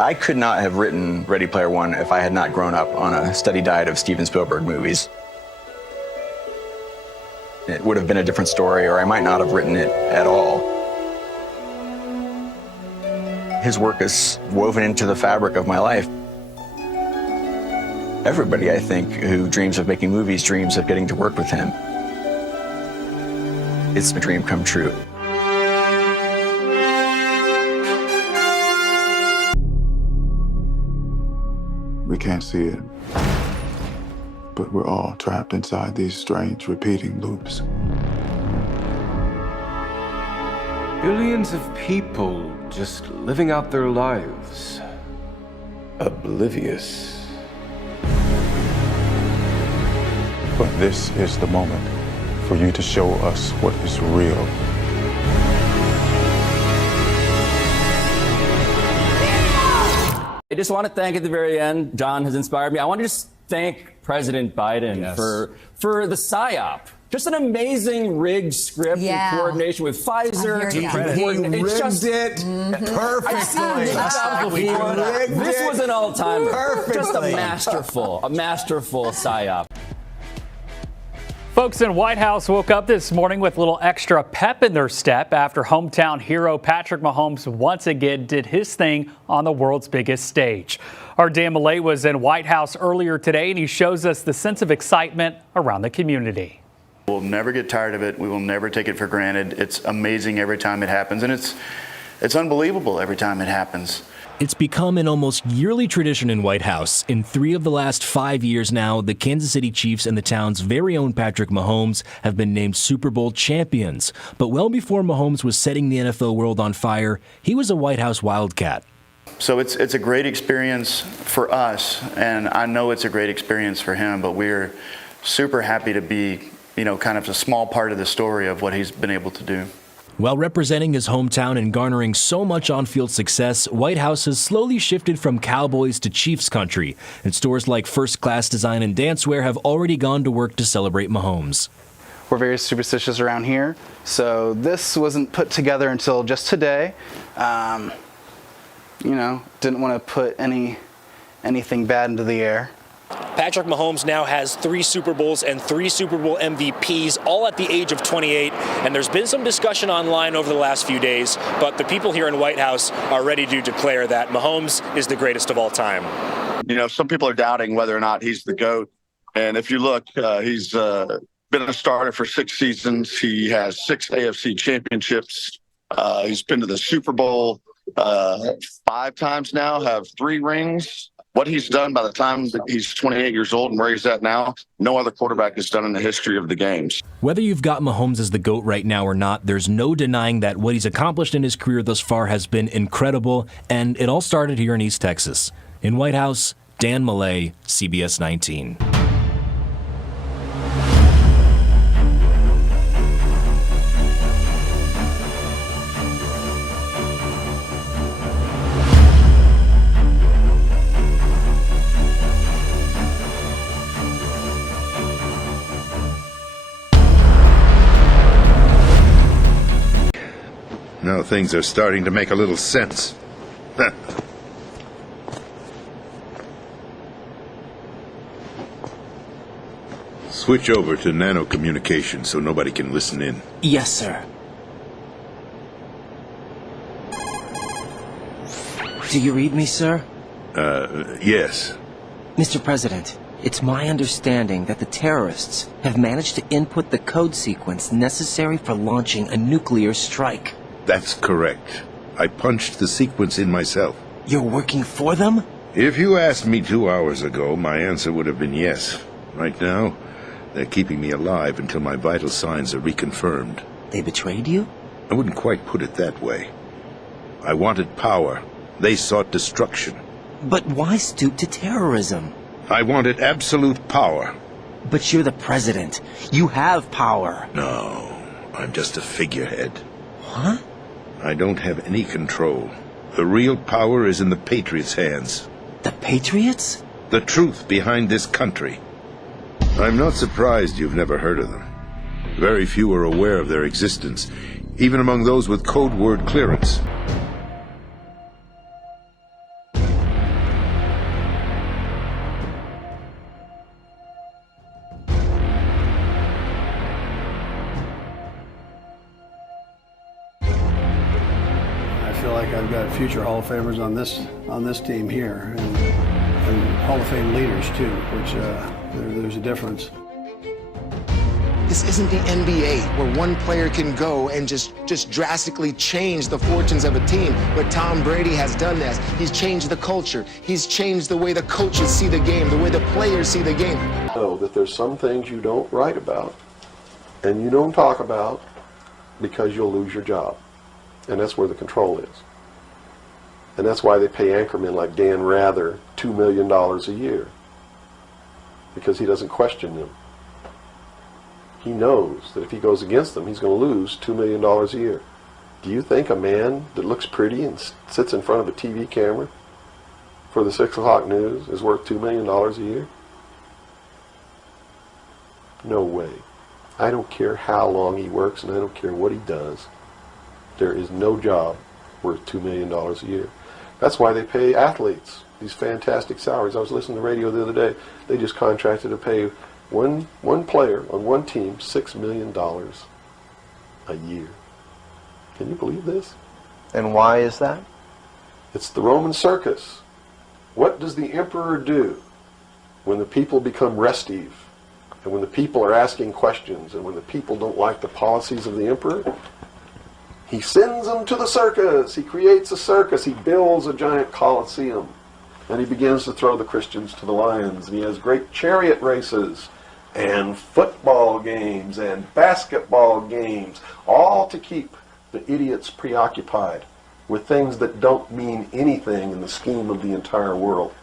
I could not have written Ready Player One if I had not grown up on a steady diet of Steven Spielberg movies. It would have been a different story, or I might not have written it at all. His work is woven into the fabric of my life. Everybody, I think, who dreams of making movies dreams of getting to work with him. It's a dream come true. We can't see it, but we're all trapped inside these strange, repeating loops. Billions of people just living out their lives, oblivious. But this is the moment for you to show us what is real. I just want to thank at the very end, John has inspired me. I want to just thank President Biden for the PSYOP. Just an amazing rigged script in coordination with Pfizer. He rigged it perfectly. This was an all-timer. Perfectly. Just a masterful PSYOP. Folks in White House woke up this morning with a little extra pep in their step after hometown hero Patrick Mahomes once again did his thing on the world's biggest stage. Our Dan Millay was in White House earlier today, and he shows us the sense of excitement around the community. We'll never get tired of it. We will never take it for granted. It's amazing every time it happens, and it's unbelievable every time it happens. It's become an almost yearly tradition in White House. In 3 of the last 5 years now, the Kansas City Chiefs and the town's very own Patrick Mahomes have been named Super Bowl champions. But well before Mahomes was setting the NFL world on fire, he was a White House Wildcat. So it's a great experience for us, and I know it's a great experience for him, but we're super happy to be, kind of a small part of the story of what he's been able to do. While representing his hometown and garnering so much on-field success, White House has slowly shifted from Cowboys to Chiefs country, and stores like First Class Design and Dancewear have already gone to work to celebrate Mahomes. We're very superstitious around here, so this wasn't put together until just today. Didn't want to put anything bad into the air. Patrick Mahomes now has 3 Super Bowls and 3 Super Bowl MVPs, all at the age of 28. And there's been some discussion online over the last few days, but the people here in White House are ready to declare that Mahomes is the greatest of all time. Some people are doubting whether or not he's the GOAT. And if you look, he's been a starter for 6 seasons. He has 6 AFC championships. He's been to the Super Bowl 5 times now, have 3 rings. What he's done by the time that he's 28 years old and where he's at now, no other quarterback has done in the history of the games. Whether you've got Mahomes as the GOAT right now or not, there's no denying that what he's accomplished in his career thus far has been incredible, and it all started here in East Texas. In White House, Dan Millay, CBS 19. Now things are starting to make a little sense. Switch over to nano communication so nobody can listen in. Yes, sir. Do you read me, sir? Yes. Mr. President, it's my understanding that the terrorists have managed to input the code sequence necessary for launching a nuclear strike. That's correct. I punched the sequence in myself. You're working for them? If you asked me 2 hours ago, my answer would have been yes. Right now, they're keeping me alive until my vital signs are reconfirmed. They betrayed you? I wouldn't quite put it that way. I wanted power. They sought destruction. But why stoop to terrorism? I wanted absolute power. But you're the president. You have power. No, I'm just a figurehead. What? I don't have any control. The real power is in the Patriots' hands. The Patriots? The truth behind this country. I'm not surprised you've never heard of them. Very few are aware of their existence, even among those with code word clearance. feel like I've got future Hall of Famers on this team here, and Hall of Fame leaders too, which there's a difference. This isn't the NBA where one player can go and just drastically change the fortunes of a team. But Tom Brady has done this. He's changed the culture. He's changed the way the coaches see the game, the way the players see the game. Know that there's some things you don't write about and you don't talk about because you'll lose your job. And that's where the control is. And that's why they pay anchormen like Dan Rather $2 million a year, because he doesn't question them. He knows that if he goes against them, he's going to lose $2 million a year. Do you think a man that looks pretty and sits in front of a TV camera for the 6 o'clock news is worth $2 million a year? No way. I don't care how long he works and I don't care what he does. There is no job worth $2 million a year. That's why they pay athletes these fantastic salaries. I was listening to the radio the other day. They just contracted to pay one player on one team $6 million a year. Can you believe this? And why is that? It's the Roman circus. What does the emperor do when the people become restive, and when the people are asking questions, and when the people don't like the policies of the emperor? He sends them to the circus. He creates a circus. He builds a giant coliseum. And he begins to throw the Christians to the lions. And he has great chariot races and football games and basketball games, all to keep the idiots preoccupied with things that don't mean anything in the scheme of the entire world,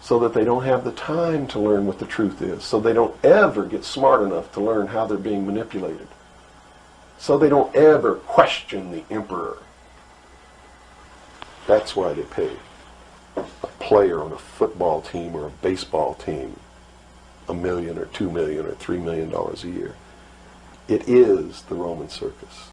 so that they don't have the time to learn what the truth is, so they don't ever get smart enough to learn how they're being manipulated, so they don't ever question the emperor. That's why they pay a player on a football team or a baseball team $1 million or $2 million or $3 million a year. It is the Roman circus.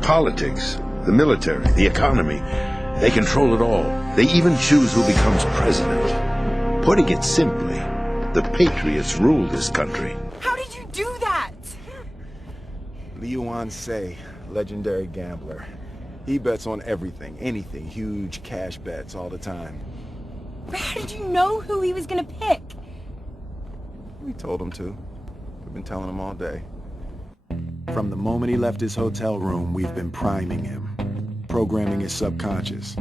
Politics, the military, the economy, they control it all. They even choose who becomes president. Putting it simply, the patriots rule this country. How did you do that? Liu Say, legendary gambler. He bets on everything, anything, huge cash bets all the time. But how did you know who he was gonna pick? We told him to. We've been telling him all day. From the moment he left his hotel room, we've been priming him, programming his subconscious.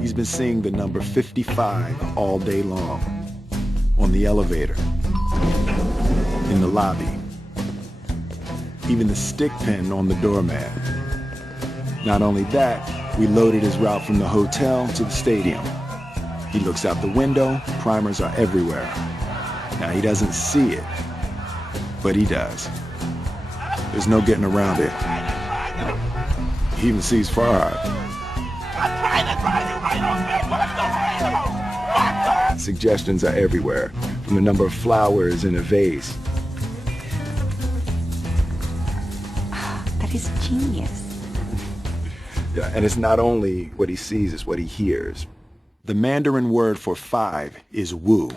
He's been seeing the number 55 all day long. On the elevator, in the lobby, even the stick pin on the doormat. Not only that, we loaded his route from the hotel to the stadium. He looks out the window, primers are everywhere. Now he doesn't see it, but he does. There's no getting around it. He even sees far. Suggestions are everywhere, from the number of flowers in a vase. That is genius. Yeah, and it's not only what he sees, it's what he hears. The Mandarin word for 5 is woo.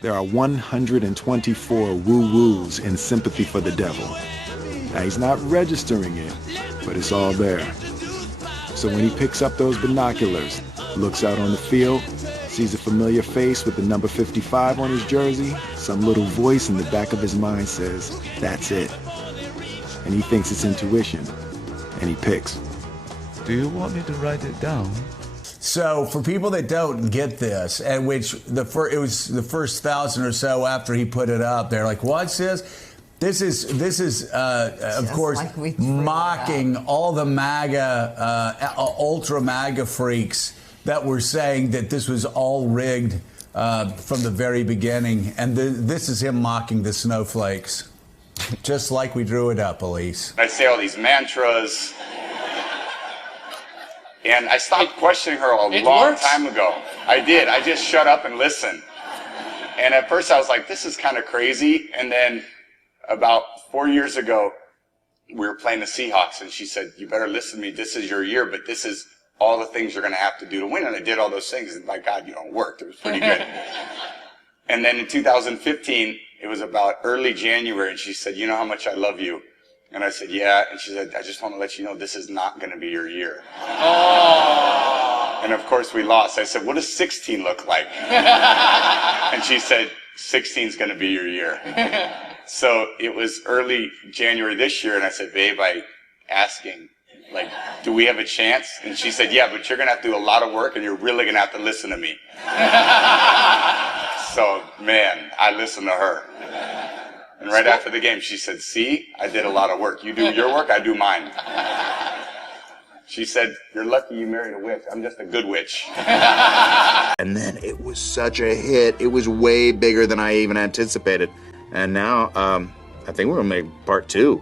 There are 124 woo-woos in sympathy for the devil. Now, he's not registering it, but it's all there. So when he picks up those binoculars, looks out on the field, sees a familiar face with the number 55 on his jersey, some little voice in the back of his mind says, that's it. And he thinks it's intuition, and he picks. Do you want me to write it down? So for people that don't get this, and which it was the first 1,000 or so after he put it up, they're like, "What's this?" This is of course mocking all the MAGA, ultra MAGA freaks that were saying that this was all rigged from the very beginning, and this is him mocking the snowflakes, just like we drew it up, Elise. I say all these mantras. And I stopped questioning her a long time ago. I did. I just shut up and listened. And at first I was like, this is kind of crazy. And then about 4 years ago, we were playing the Seahawks, and she said, you better listen to me. This is your year, but this is all the things you're going to have to do to win. And I did all those things, and by God, it worked. It was pretty good. And then in 2015, it was about early January, and she said, you know how much I love you? And I said, yeah. And she said, I just want to let you know this is not going to be your year. Oh. And of course we lost. I said, what does 16 look like? And she said, 16 is going to be your year. So it was early January this year, and I said, babe, I asking, like, do we have a chance? And she said, yeah, but you're going to have to do a lot of work, and you're really going to have to listen to me. So, man, I listened to her. And right after the game, she said, see, I did a lot of work. You do your work, I do mine. She said, you're lucky you married a witch. I'm just a good witch. And then it was such a hit. It was way bigger than I even anticipated. And now, I think we're going to make part 2.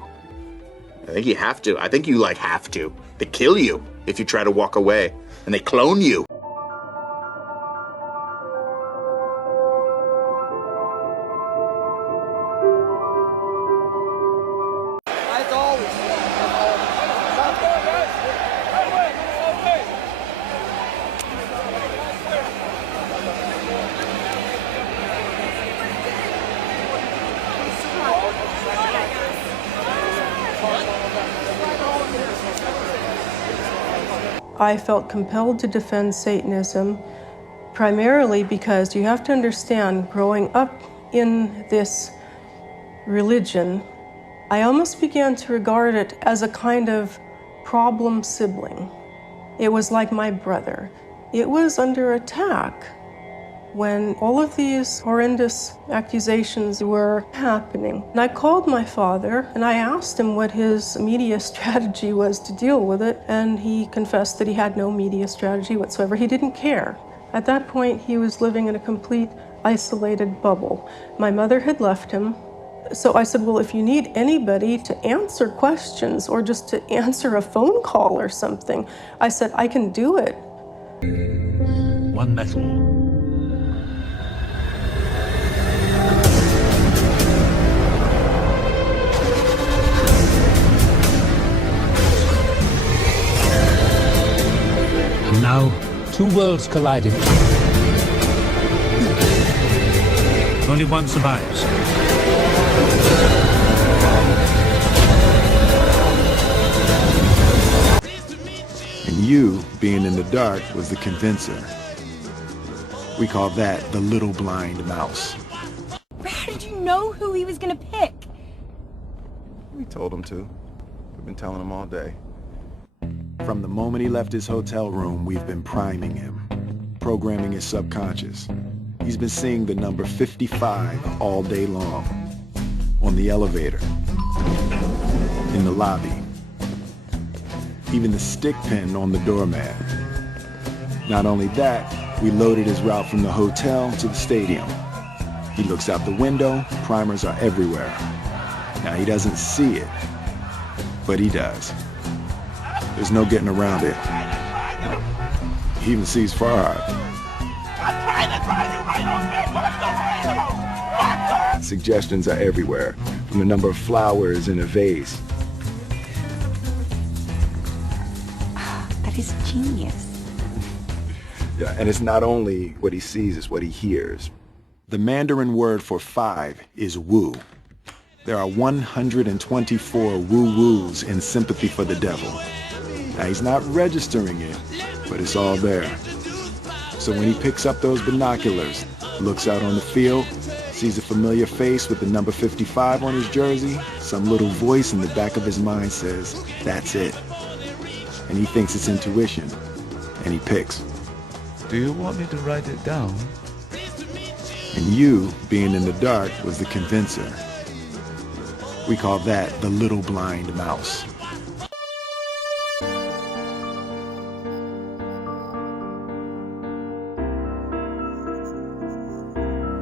I think you have to. I think you, have to. They kill you if you try to walk away. And they clone you. I felt compelled to defend Satanism, primarily because you have to understand, growing up in this religion, I almost began to regard it as a kind of problem sibling. It was like my brother. It was under attack when all of these horrendous accusations were happening. And I called my father and I asked him what his media strategy was to deal with it, and he confessed that he had no media strategy whatsoever. He didn't care. At that point, he was living in a complete isolated bubble. My mother had left him. So I said, well, if you need anybody to answer questions or just to answer a phone call or something, I said, I can do it. One metal. And now, two worlds colliding. Only one survives. And you, being in the dark, was the convincer. We call that the little blind mouse. How did you know who he was gonna pick? We told him to. We've been telling him all day. From the moment he left his hotel room, we've been priming him, programming his subconscious. He's been seeing the number 55 all day long. On the elevator, in the lobby, even the stick pin on the doormat. Not only that, we loaded his route from the hotel to the stadium. He looks out the window, primers are everywhere. Now he doesn't see it, but he does. There's no getting around it. He even sees far. Suggestions are everywhere, from the number of flowers in a vase. That is genius. Yeah, and it's not only what he sees, it's what he hears. The Mandarin word for 5 is woo. There are 124 woo-woos in sympathy for the devil. Now, he's not registering it, but it's all there. So when he picks up those binoculars, looks out on the field, sees a familiar face with the number 55 on his jersey, some little voice in the back of his mind says, that's it. And he thinks it's intuition, and he picks. Do you want me to write it down? And you, being in the dark, was the convincer. We call that the little blind mouse.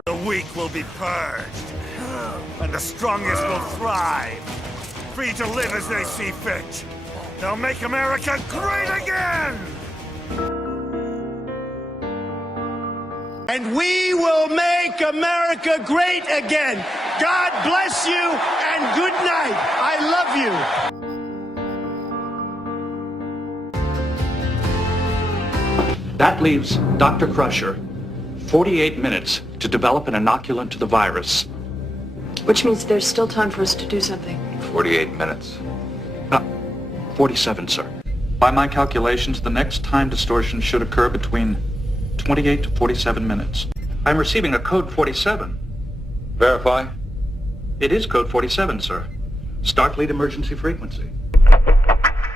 The weak will be purged, and the strongest will thrive, free to live as they see fit. They'll make America great again! And we will make America great again. God bless you and good night. I love you. That leaves Dr. Crusher 48 minutes to develop an inoculant to the virus. Which means there's still time for us to do something. 48 minutes. 47, sir. By my calculations, the next time distortion should occur between 28 to 47 minutes. I'm receiving a code 47. Verify. It is code 47, sir. Starfleet emergency frequency.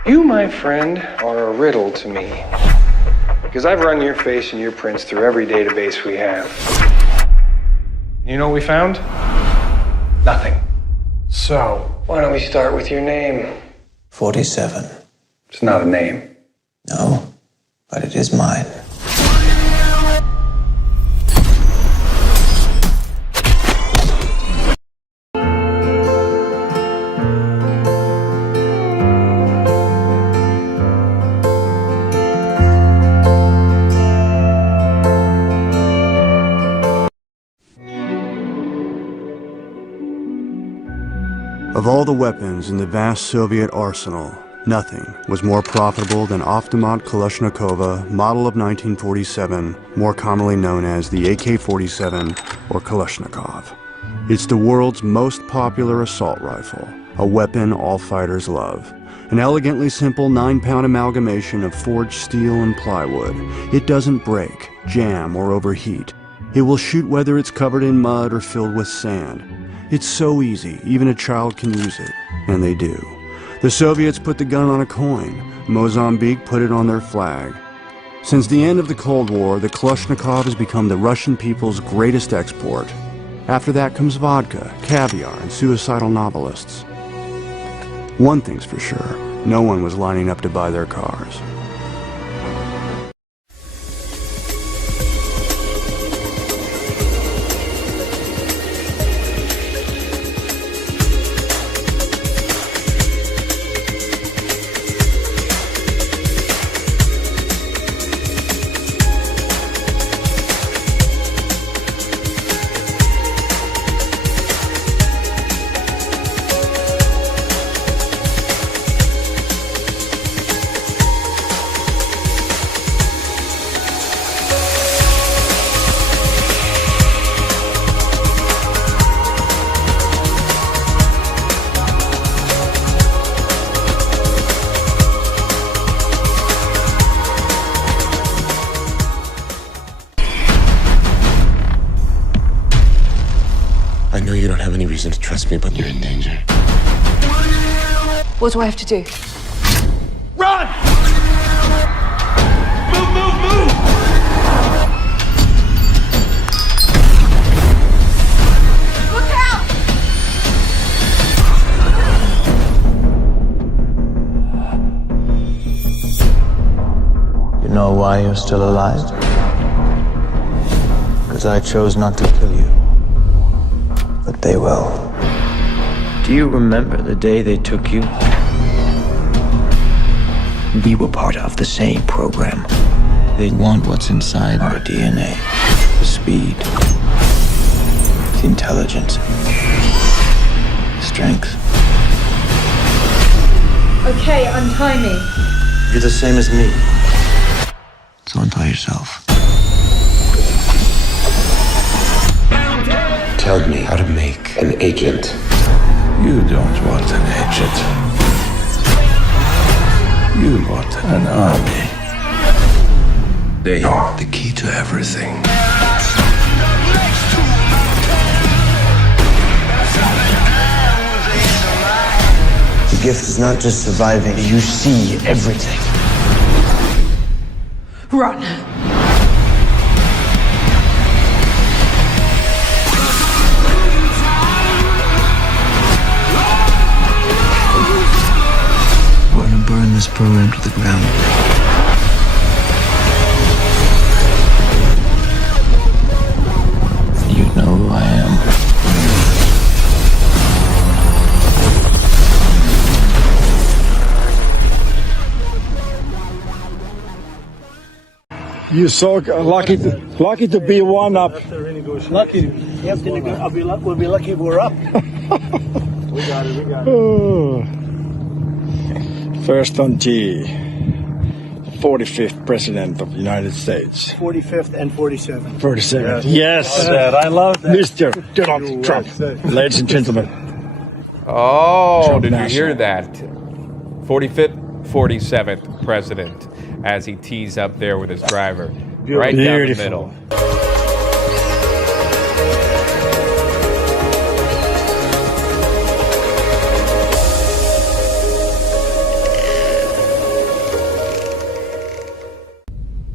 You, my friend, are a riddle to me. Because I've run your face and your prints through every database we have. You know what we found? Nothing. So, why don't we start with your name? 47. It's not a name. No, but it is mine. Of all the weapons in the vast Soviet arsenal, nothing was more profitable than Automat Kalashnikova, model of 1947, more commonly known as the AK-47 or Kalashnikov. It's the world's most popular assault rifle, a weapon all fighters love. An elegantly simple 9-pound amalgamation of forged steel and plywood. It doesn't break, jam, or overheat. It will shoot whether it's covered in mud or filled with sand. It's so easy, even a child can use it, and they do. The Soviets put the gun on a coin. Mozambique put it on their flag. Since the end of the Cold War, the Kalashnikov has become the Russian people's greatest export. After that comes vodka, caviar, and suicidal novelists. One thing's for sure, no one was lining up to buy their cars. I know you don't have any reason to trust me, but you're in danger. What do I have to do? Run! Move, move, move! Look out! You know why you're still alive? Because I chose not to kill you. But they will. Do you remember the day they took you? We were part of the same program. They want what's inside our DNA. The speed. The intelligence. The strength. Okay, untie me. You're the same as me. So untie yourself. Tell me how to make an agent. You don't want an agent. You want not an army. They are the key to everything. The gift is not just surviving, you see everything. Run. We're gonna burn this program to the ground. You know who I am. You're so lucky to be one up. Lucky. You have to we'll be lucky if we're up. We got it. Oh. First on G. 45th President of the United States. 45th and 47th. 47th. Yes. I love that. Mr. Donald Trump. Ladies and gentlemen. Oh, Trump did you National. hear that? 45th, 47th President as he tees up there with his driver. Right down the Beautiful. middle.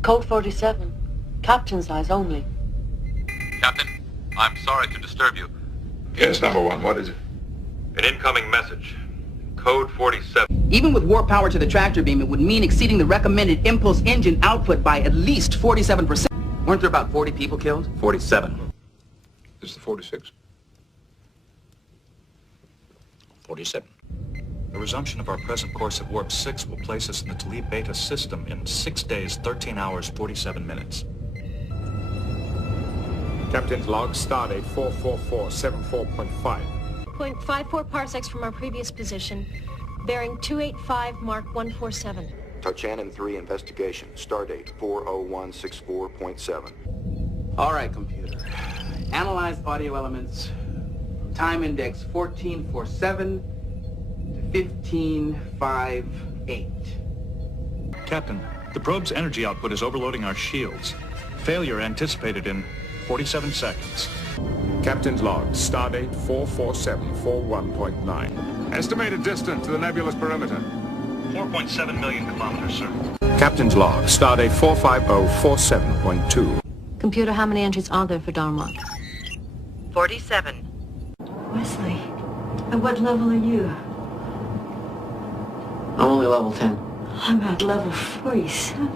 Code 47. Captain's eyes only. Captain, I'm sorry to disturb you. Yes, number one, what is it? An incoming message. Code 47. Even with warp power to the tractor beam, it would mean exceeding the recommended impulse engine output by at least 47%. Weren't there about 40 people killed? 47. This is the 46. 47. The resumption of our present course at Warp 6 will place us in the Talib Beta system in 6 days, 13 hours, 47 minutes. Captain's log, stardate 44474.5. 0.54 parsecs from our previous position, bearing 285 Mark 147. Tarchanin 3 investigation, stardate 40164.7. All right, computer. Analyze audio elements. Time index 1447 to 1558. Captain, the probe's energy output is overloading our shields. Failure anticipated in 47 seconds. Captain's log, stardate 44741.9. Estimated distance to the nebulous perimeter. 4.7 million kilometers, sir. Captain's log, stardate 45047.2. Computer, how many entries are there for Darmok? 47. Wesley, at what level are you? I'm only level 10. I'm at level 47.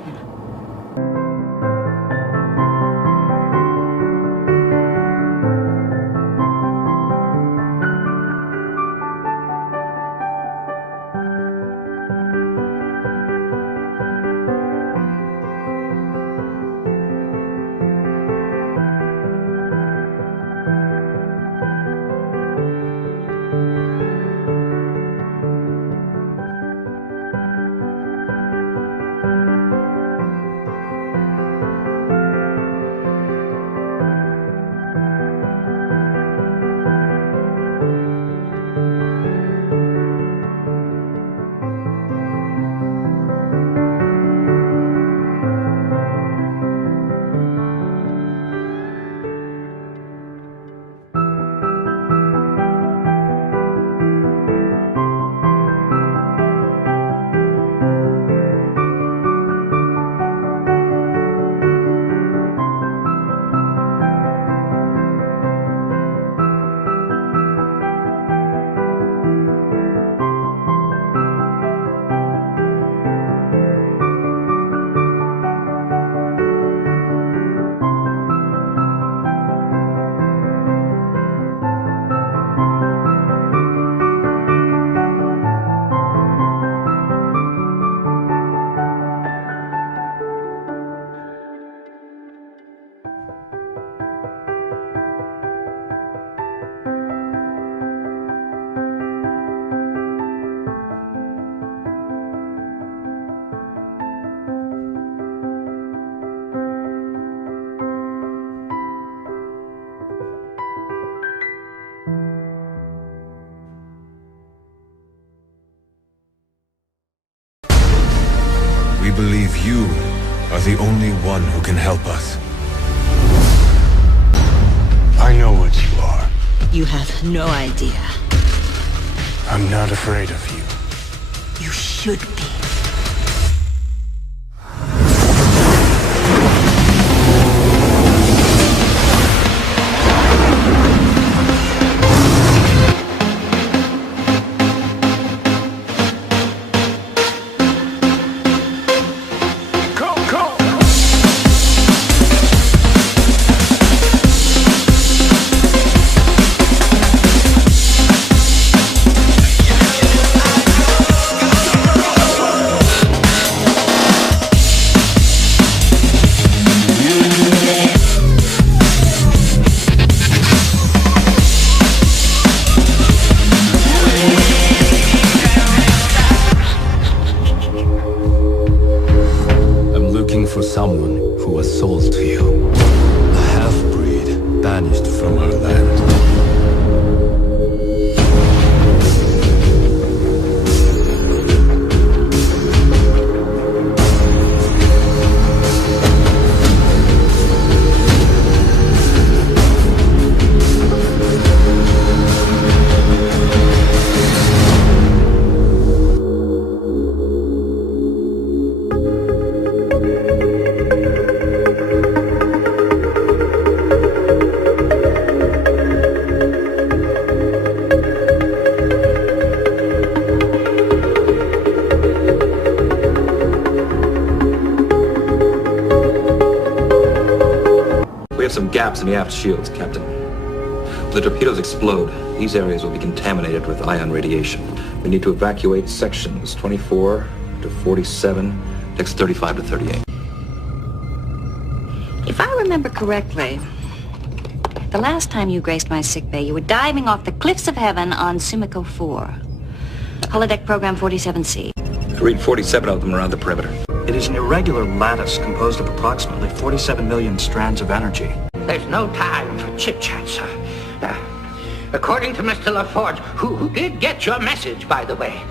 We believe you are the only one who can help us. I know what you are. You have no idea. I'm not afraid of you. You should be. For someone who was sold to you. A half-breed banished from her land. Some gaps in the aft shields, Captain. If the torpedoes explode, these areas will be contaminated with ion radiation. We need to evacuate sections 24 to 47, next 35 to 38. If I remember correctly, the last time you graced my sickbay, you were diving off the cliffs of heaven on Sumiko 4. Holodeck program 47C. I read 47 of them around the perimeter. It is an irregular lattice composed of approximately 47 million strands of energy. There's no time for chit-chat, sir. According to Mr. LaForge, who did get your message, by the way,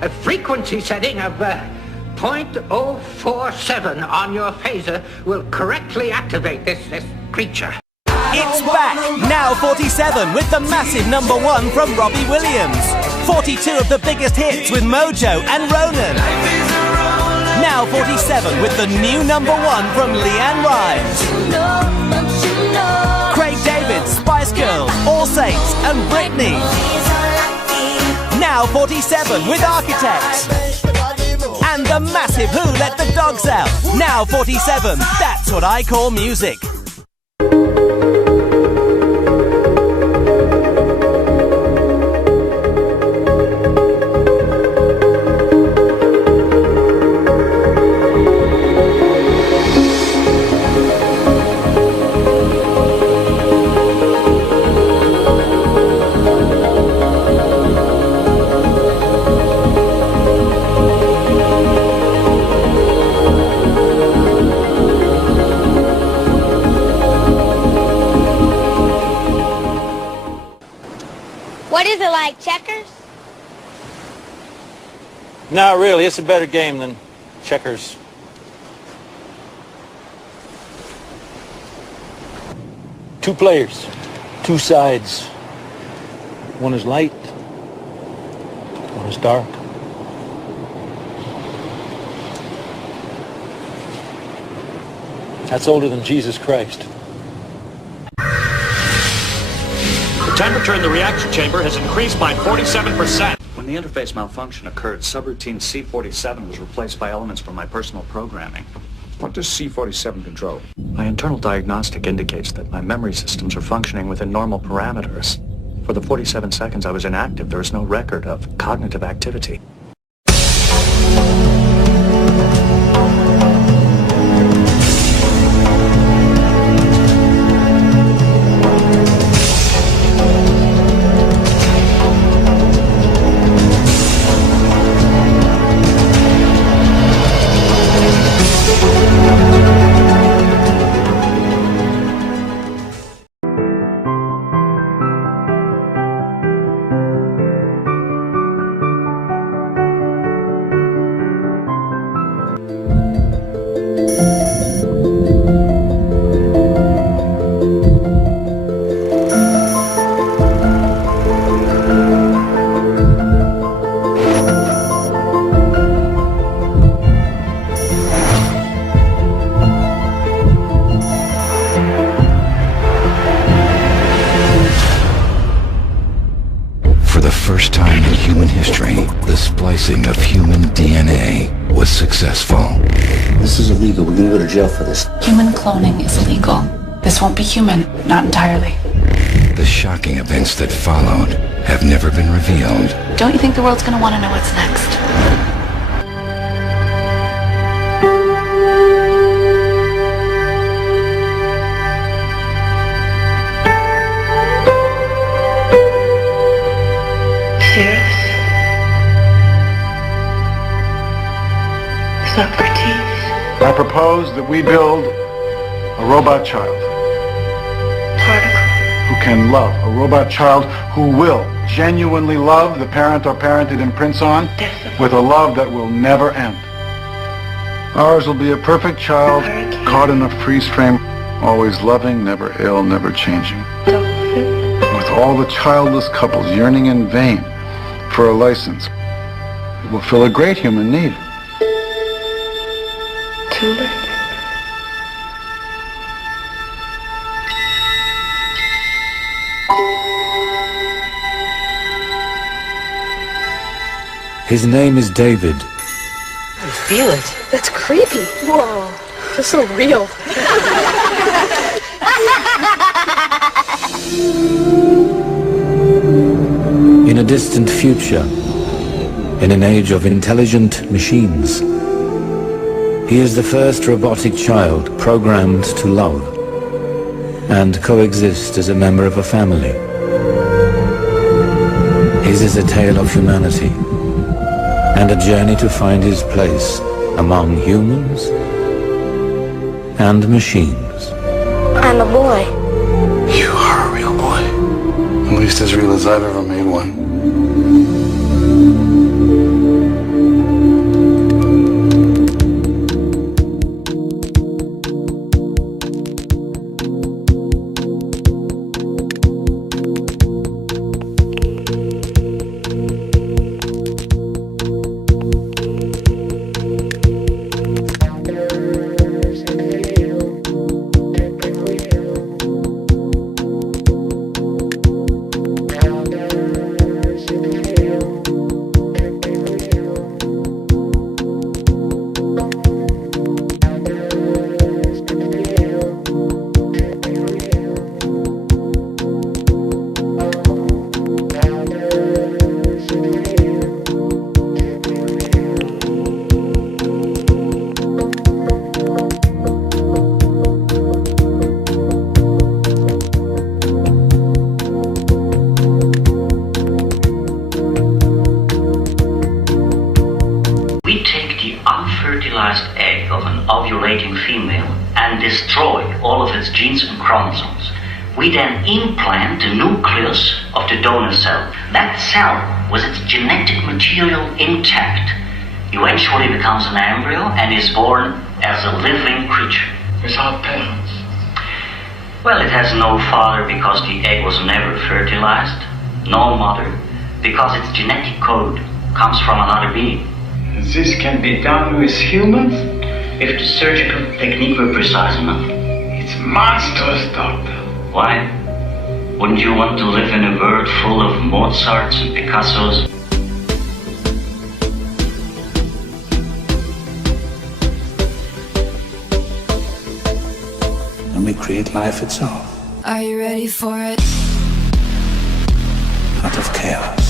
a frequency setting of 0.047 on your phaser will correctly activate this creature. It's back, now 47, with the massive #1 from Robbie Williams. 42 of the biggest hits with Mojo and Ronin. Now 47 with the new #1 from Leanne Rimes. Craig David, Spice Girls, All Saints and Britney. Now 47 with Architects. And the massive Who Let the Dogs Out. Now 47, that's what I call music. What is it, like checkers? No, really, it's a better game than checkers. Two players, two sides. One is light, one is dark. That's older than Jesus Christ. The temperature in the reaction chamber has increased by 47%. When the interface malfunction occurred, subroutine C-47 was replaced by elements from my personal programming. What does C-47 control? My internal diagnostic indicates that my memory systems are functioning within normal parameters. For the 47 seconds I was inactive, there is no record of cognitive activity. successful. This is illegal. We're gonna go to jail for this. Human cloning is illegal. This won't be human, not entirely. The shocking events that followed have never been revealed. Don't you think the world's gonna want to know what's next? Socrates. I propose that we build a robot child. Who can love. A robot child who will genuinely love the parent or parent it imprints on with a love that will never end. Ours will be a perfect child caught in a freeze frame, always loving, never ill, never changing. With all the childless couples yearning in vain for a license, it will fill a great human need. His name is David. I feel it. That's creepy. Whoa. That's so real. In a distant future, in an age of intelligent machines, he is the first robotic child programmed to love and coexist as a member of a family. His is a tale of humanity and a journey to find his place among humans and machines. I'm a boy. You are a real boy. At least as real as I've ever made one. Egg of an ovulating female and destroy all of its genes and chromosomes. We then implant the nucleus of the donor cell. That cell, with its genetic material intact, eventually becomes an embryo and is born as a living creature. Without parents? Well, it has no father because the egg was never fertilized, no mother because its genetic code comes from another being. This can be done with humans if the surgical technique were precise enough. It's monstrous, Doctor. Why? Wouldn't you want to live in a world full of Mozarts and Picassos? And we create life itself. Are you ready for it? Out of chaos.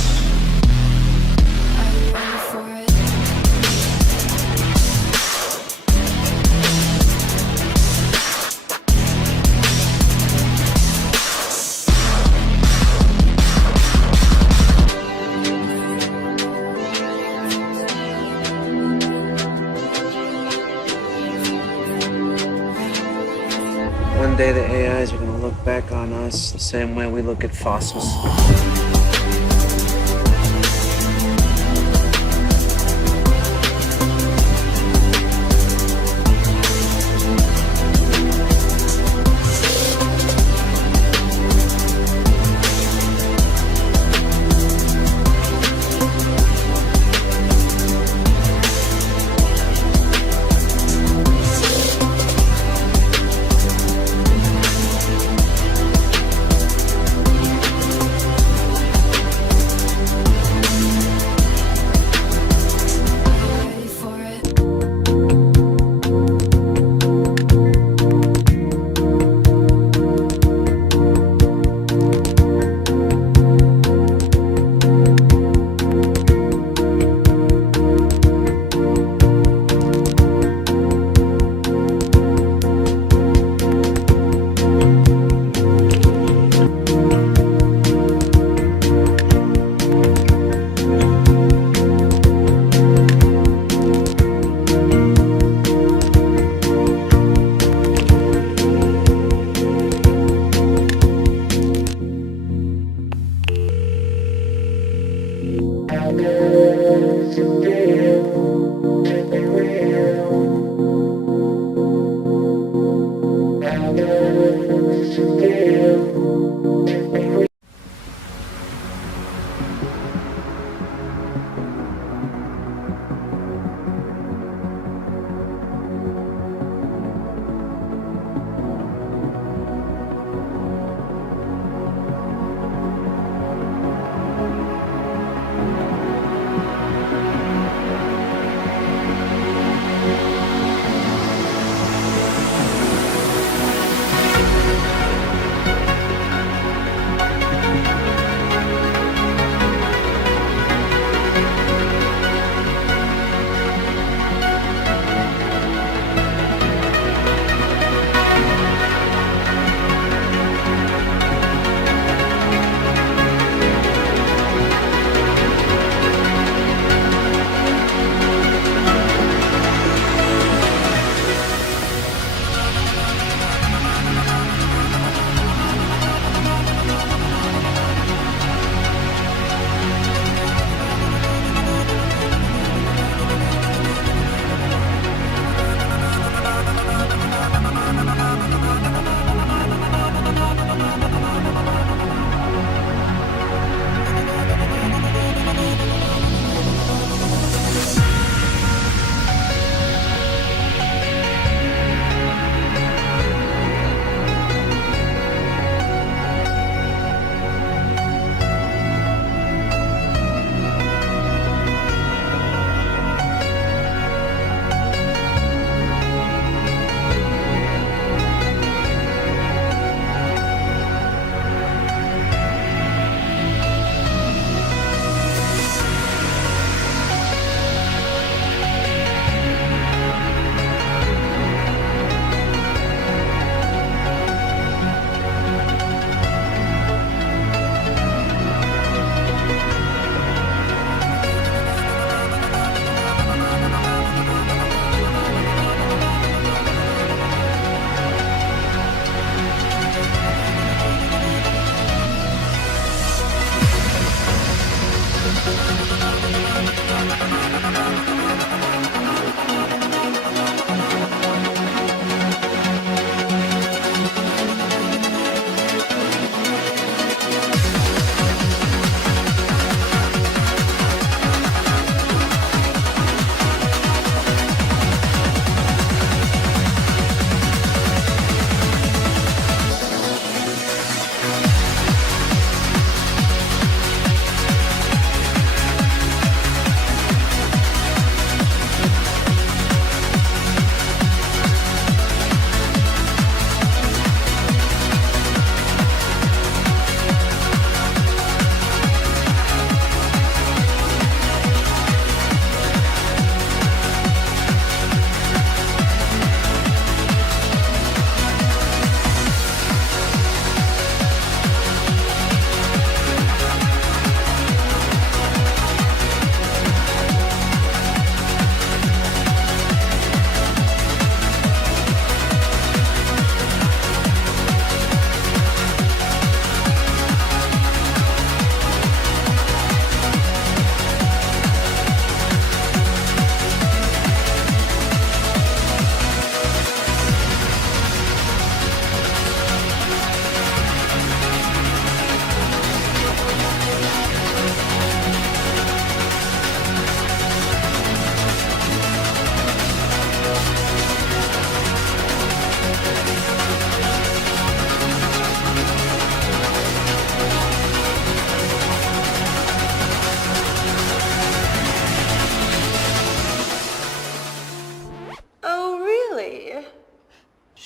One day the AIs are going to look back on us the same way we look at fossils.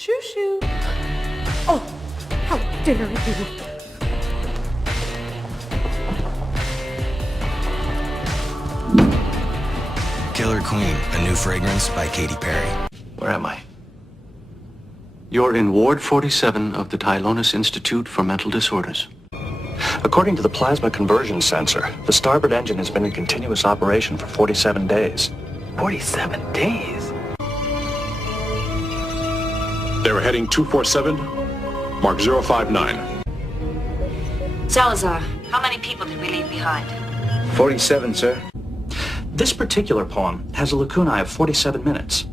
Shoo-shoo. Oh, how dare you! Killer Queen, a new fragrance by Katy Perry. Where am I? You're in Ward 47 of the Tylonis Institute for Mental Disorders. According to the plasma conversion sensor, the starboard engine has been in continuous operation for 47 days. 47 days? They were heading 247, mark 059. Salazar, how many people did we leave behind? 47, sir. This particular poem has a lacunae of 47 minutes.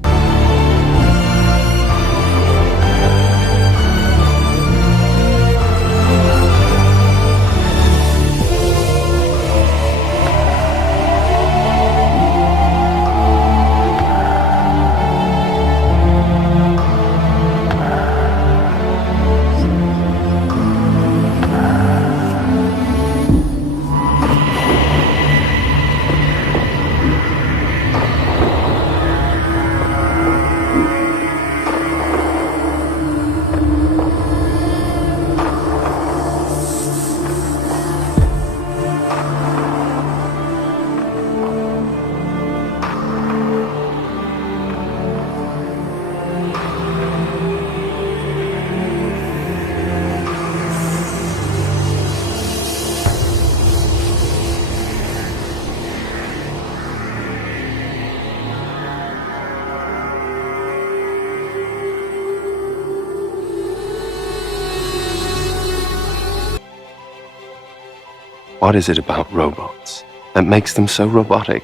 What is it about robots that makes them so robotic?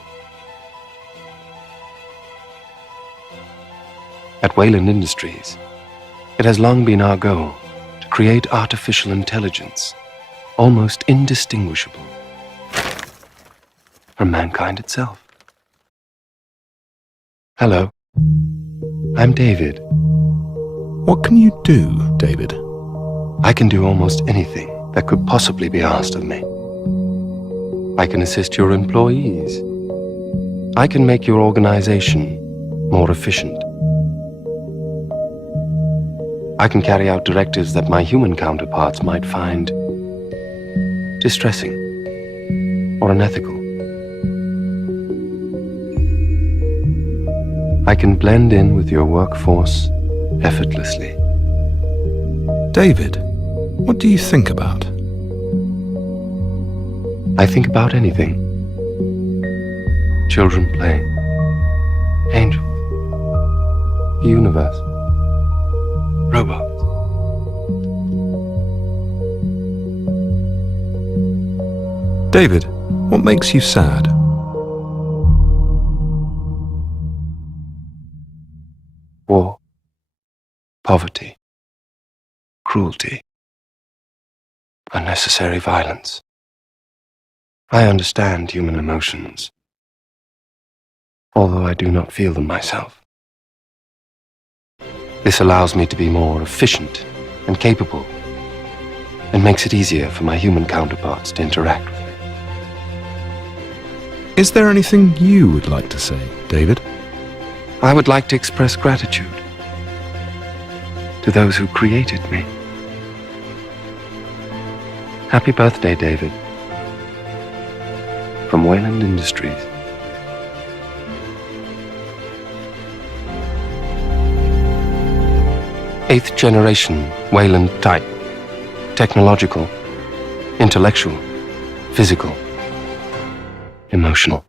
At Wayland Industries, it has long been our goal to create artificial intelligence almost indistinguishable from mankind itself. Hello, I'm David. What can you do, David? I can do almost anything that could possibly be asked of me. I can assist your employees. I can make your organization more efficient. I can carry out directives that my human counterparts might find distressing or unethical. I can blend in with your workforce effortlessly. David, what do you think about? I think about anything. Children play. Angels. The universe. Robots. David, what makes you sad? War. Poverty. Cruelty. Unnecessary violence. I understand human emotions, although I do not feel them myself. This allows me to be more efficient and capable, and makes it easier for my human counterparts to interact with me. Is there anything you would like to say, David? I would like to express gratitude to those who created me. Happy birthday, David. From Wayland Industries. Eighth generation Wayland type. Technological, intellectual, physical, emotional.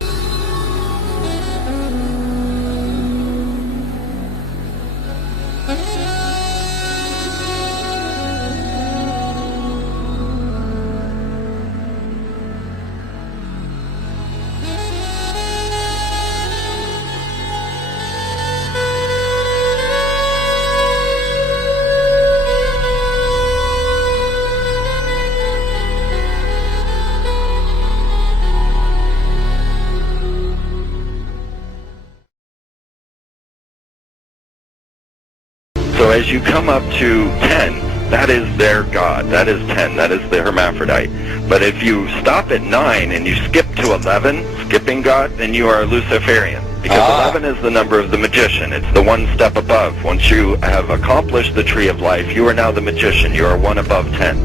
So as you come up to 10, that is their god. That is 10. That is the hermaphrodite. But if you stop at 9 and you skip to 11, skipping god, then you are a Luciferian. Because 11 is the number of the magician. It's the one step above. Once you have accomplished the tree of life, you are now the magician. You are one above 10.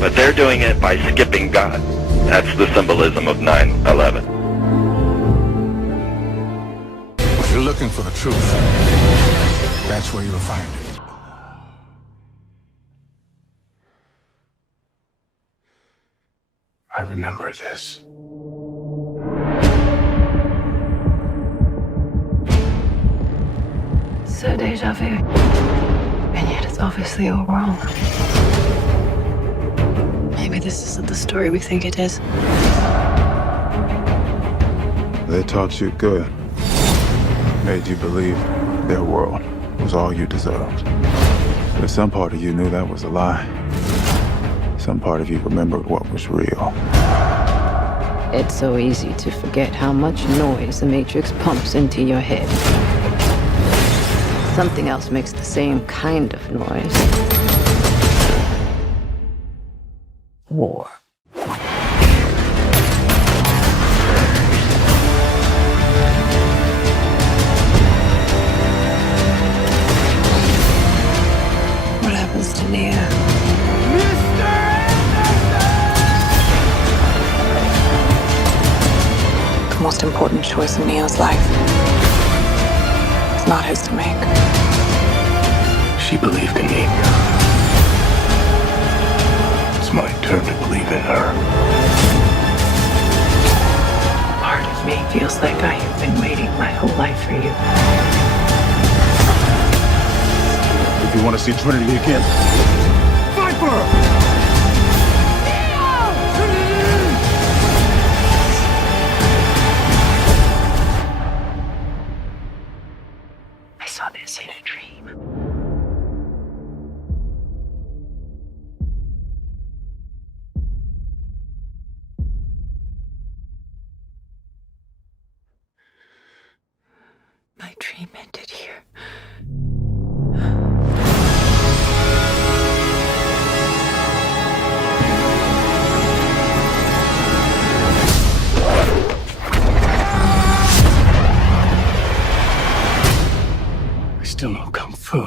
But they're doing it by skipping God. That's the symbolism of 9/11. If you're looking for the truth, that's where you'll find it. I remember this. So deja vu. And yet it's obviously all wrong. Maybe this isn't the story we think it is. They taught you good. Made you believe their world was all you deserved. But some part of you knew that was a lie. Some part of you remembered what was real. It's so easy to forget how much noise the Matrix pumps into your head. Something else makes the same kind of noise. War. What happens to Nia? The most important choice in Neo's life. It's not his to make. She believed in me. It's my turn to believe in her. Part of me feels like I have been waiting my whole life for you. If you want to see Trinity again, fight for her! I saw this in a dream. My dream ended here. I still know Kung Fu.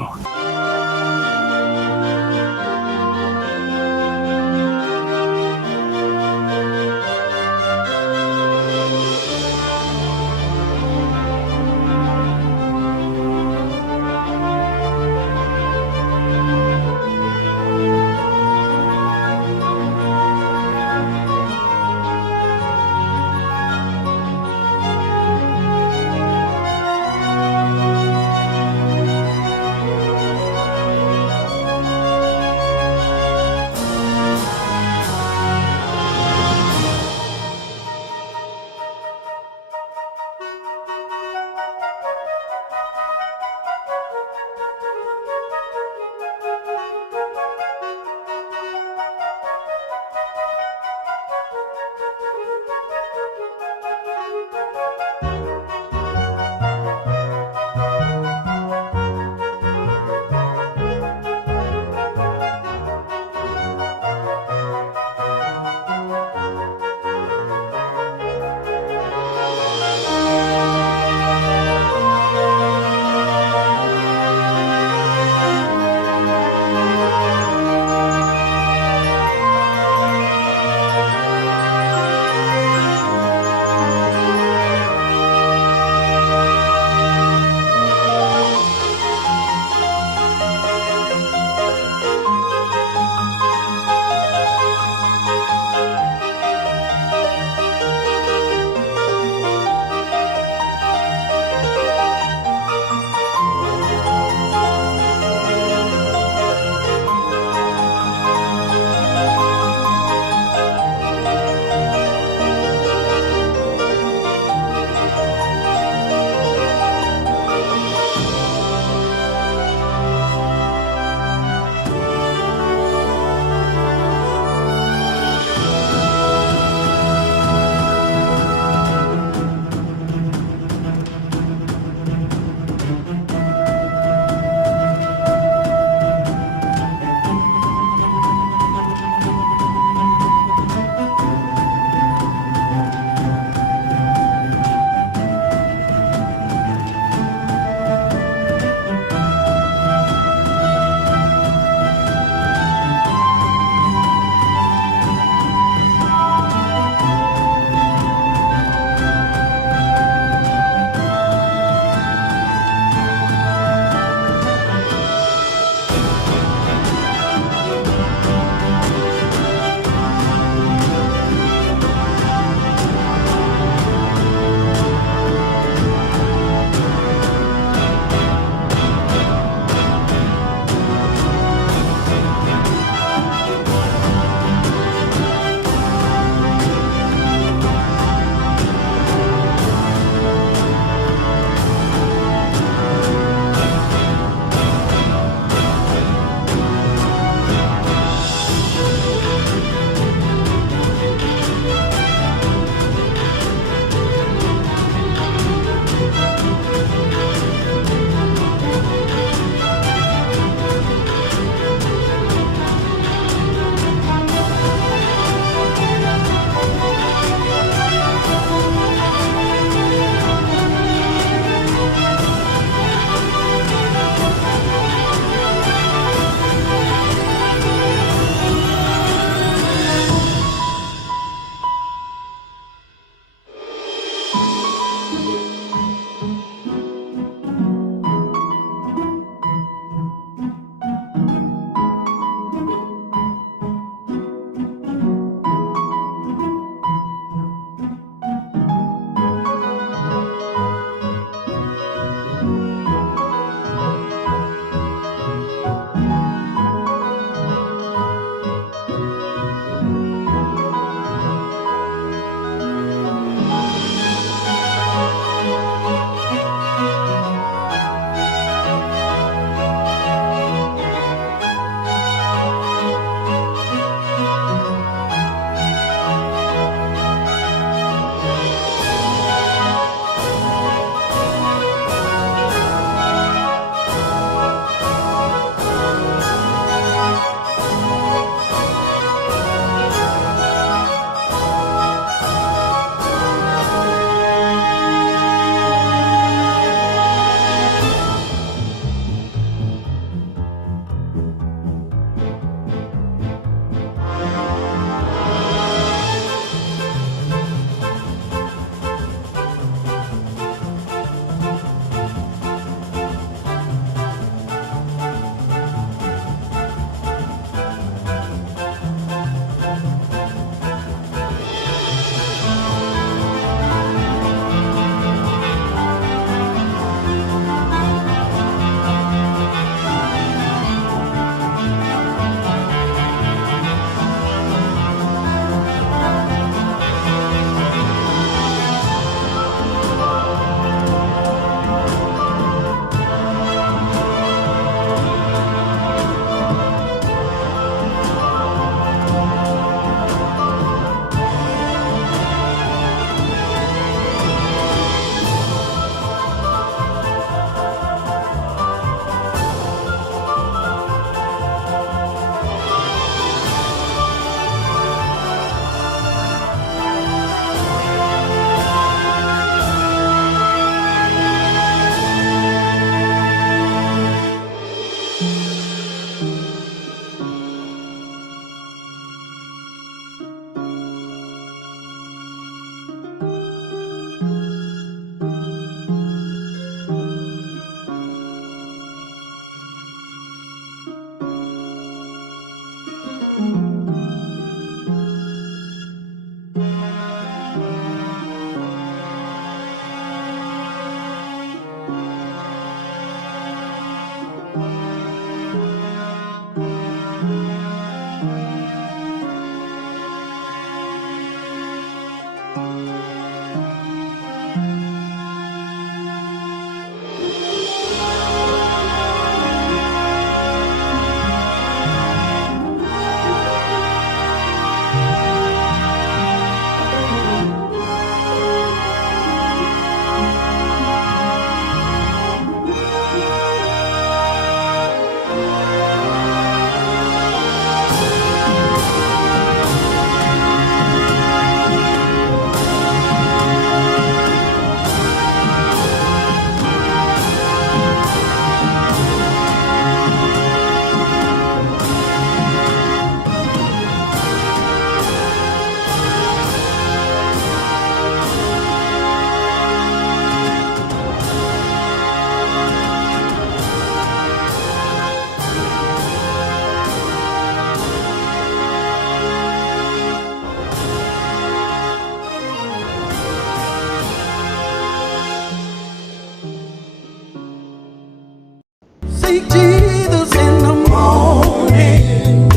Seek Jesus in the morning.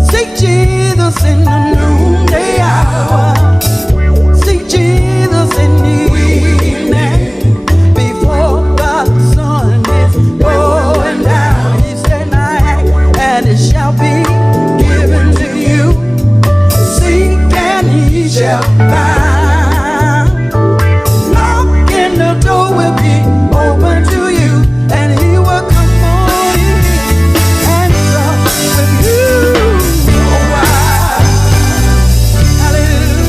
Seek Jesus in the noonday hour. Seek Jesus in the evening before the sun is going down. He said, "Knock, and it shall be given to you. Seek and ye shall find. Knock and the door will be open to you, and he will come on in and sup with you a while." Hallelujah.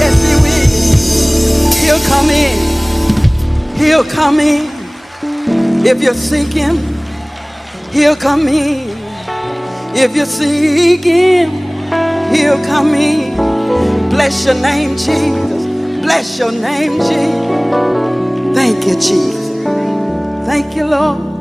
Yes, he will. He'll come in. He'll come in. If you're seeking, he'll come in. If you're seeking, he'll come in. Bless your name, Jesus. Bless your name, Jesus. Thank you, Jesus. Thank you, Lord.